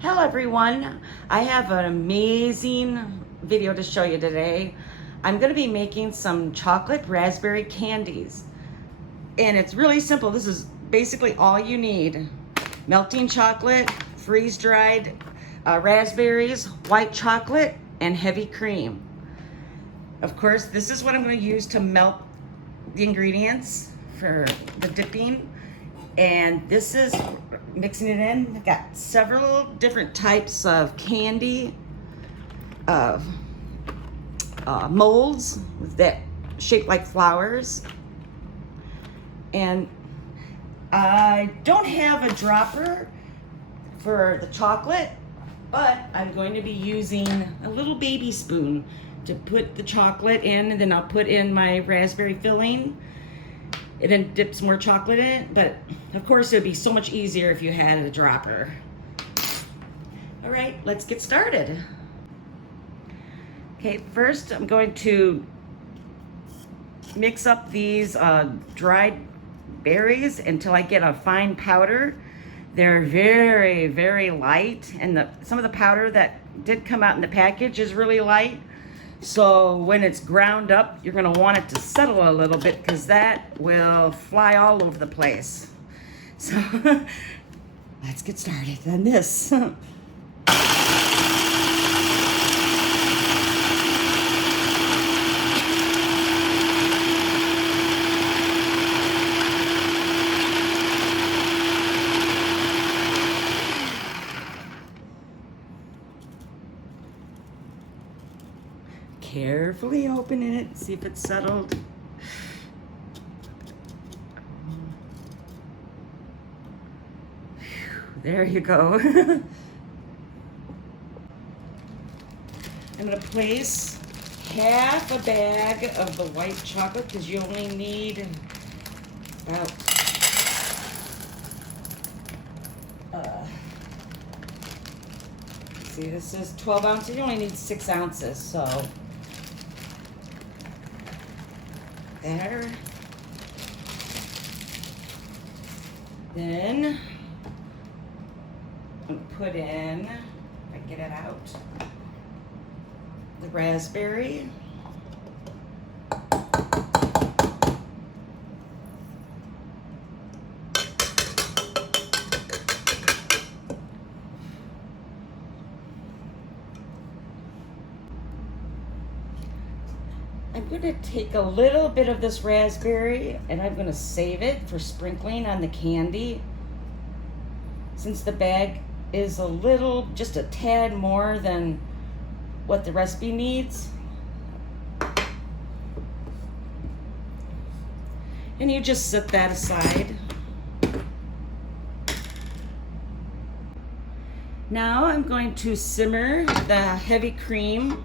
Hello everyone, I have an amazing video to show you today. I'm going to be making some chocolate raspberry candies, and it's really simple. This is basically all you need: melting chocolate, freeze-dried raspberries, white chocolate, and heavy cream. Of course, this is what I'm going to use to melt the ingredients for the dipping. And this is mixing it in. I've got several different types of candy molds that shape like flowers. And I don't have a dropper for the chocolate, but I'm going to be using a little baby spoon to put the chocolate in, and then I'll put in my raspberry filling. It then dips more chocolate in it, but of course it would be so much easier if you had a dropper. All right, let's get started. Okay, first I'm going to mix up these dried berries until I get a fine powder. They're very, very light, and some of the powder that did come out in the package is really light. So when it's ground up, you're gonna want it to settle a little bit because that will fly all over the place. So let's get started on this. Carefully opening it, see if it's settled. There you go. I'm going to place half a bag of the white chocolate because you only need about see, this is 12 ounces. You only need 6 ounces, so there. Then I'm gonna put in, if I get it out, the raspberry. I'm going to take a little bit of this raspberry and I'm going to save it for sprinkling on the candy. Since the bag is a little, just a tad more than what the recipe needs. And you just set that aside. Now I'm going to simmer the heavy cream.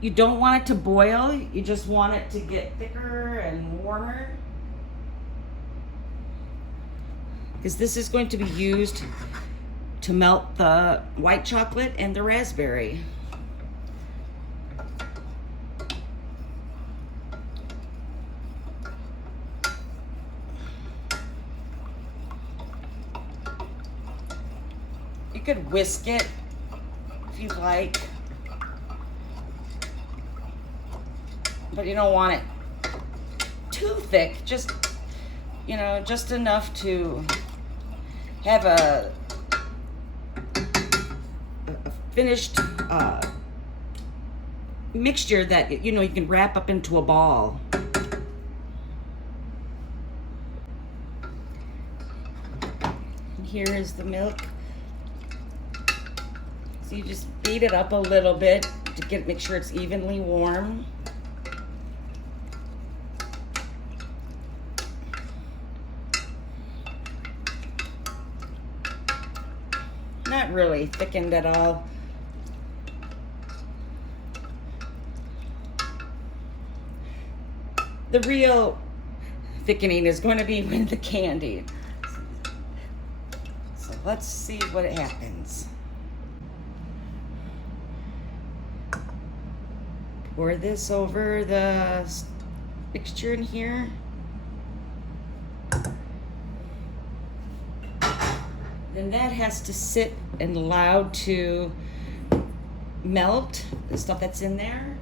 You don't want it to boil, you just want it to get thicker and warmer. Because this is going to be used to melt the white chocolate and the raspberry. You could whisk it if you like, but you don't want it too thick, just, you know, just enough to have a finished mixture that, you know, you can wrap up into a ball. And here is the milk. So you just beat it up a little bit to make sure it's evenly warm. Not really thickened at all. The real thickening is going to be with the candy. So let's see what happens. Pour this over the mixture in here. Then that has to sit and allow to melt the stuff that's in there.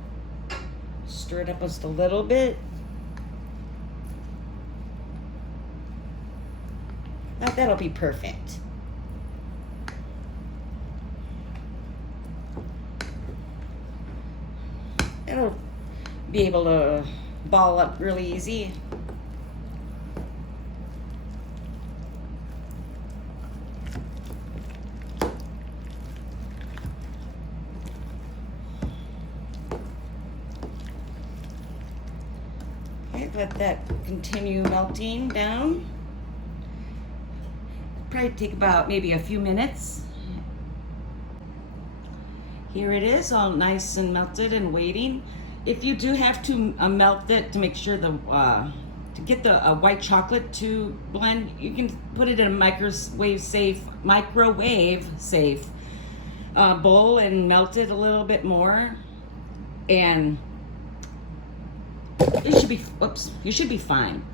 Stir it up just a little bit. Now that'll be perfect. It'll be able to ball up really easy. Okay, let that continue melting down. Probably take about maybe a few minutes. Here it is, all nice and melted and waiting. If you do have to melt it to make sure to get the white chocolate to blend, you can put it in a microwave safe bowl and melt it a little bit more, and you should be fine.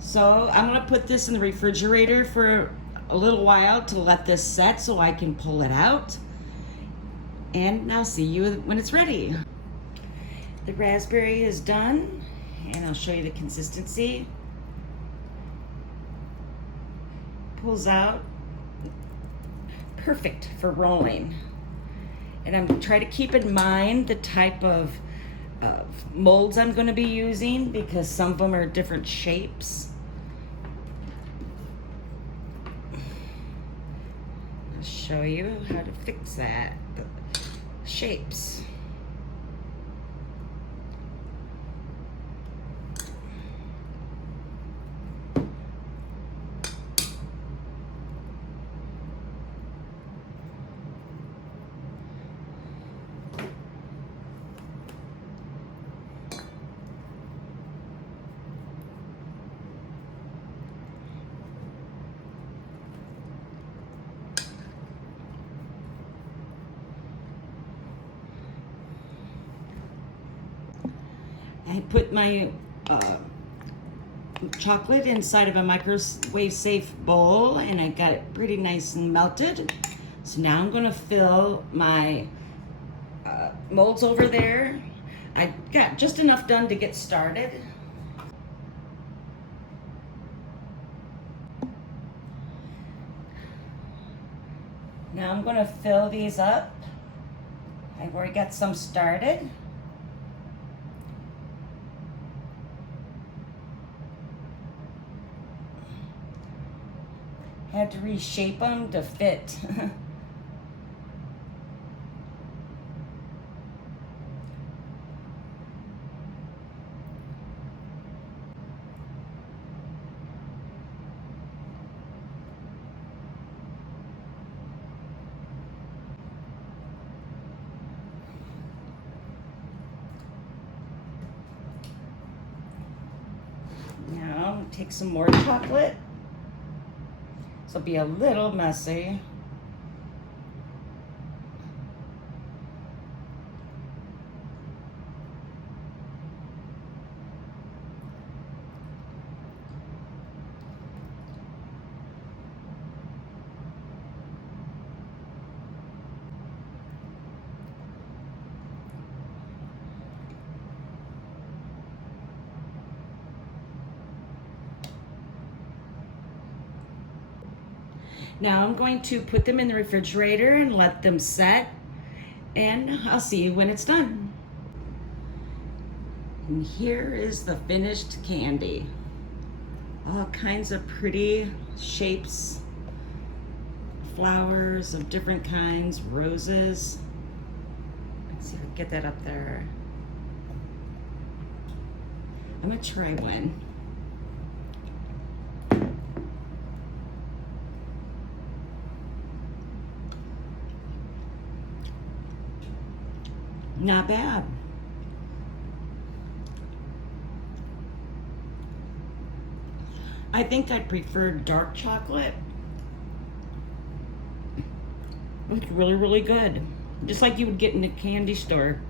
So I'm gonna put this in the refrigerator for a little while to let this set so I can pull it out. And I'll see you when it's ready. The raspberry is done, and I'll show you the consistency. Pulls out, perfect for rolling. And I'm trying to keep in mind the type of molds I'm going to be using, because some of them are different shapes. I'll show you how to fix that. Shapes. I put my chocolate inside of a microwave safe bowl, and I got it pretty nice and melted. So now I'm gonna fill my molds over there. I got just enough done to get started. Now I'm gonna fill these up. I've already got some started. Had to reshape them to fit. Now take some more chocolate. This will be a little messy. Now I'm going to put them in the refrigerator and let them set, and I'll see you when it's done. And here is the finished candy. All kinds of pretty shapes, flowers of different kinds, roses. Let's see if I can get that up there. I'm gonna try one. Not bad. I think I'd prefer dark chocolate. It's really, really good. Just like you would get in a candy store.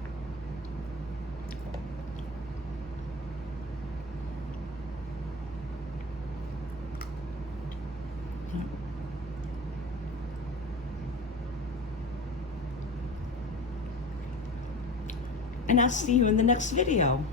and I'll see you in the next video.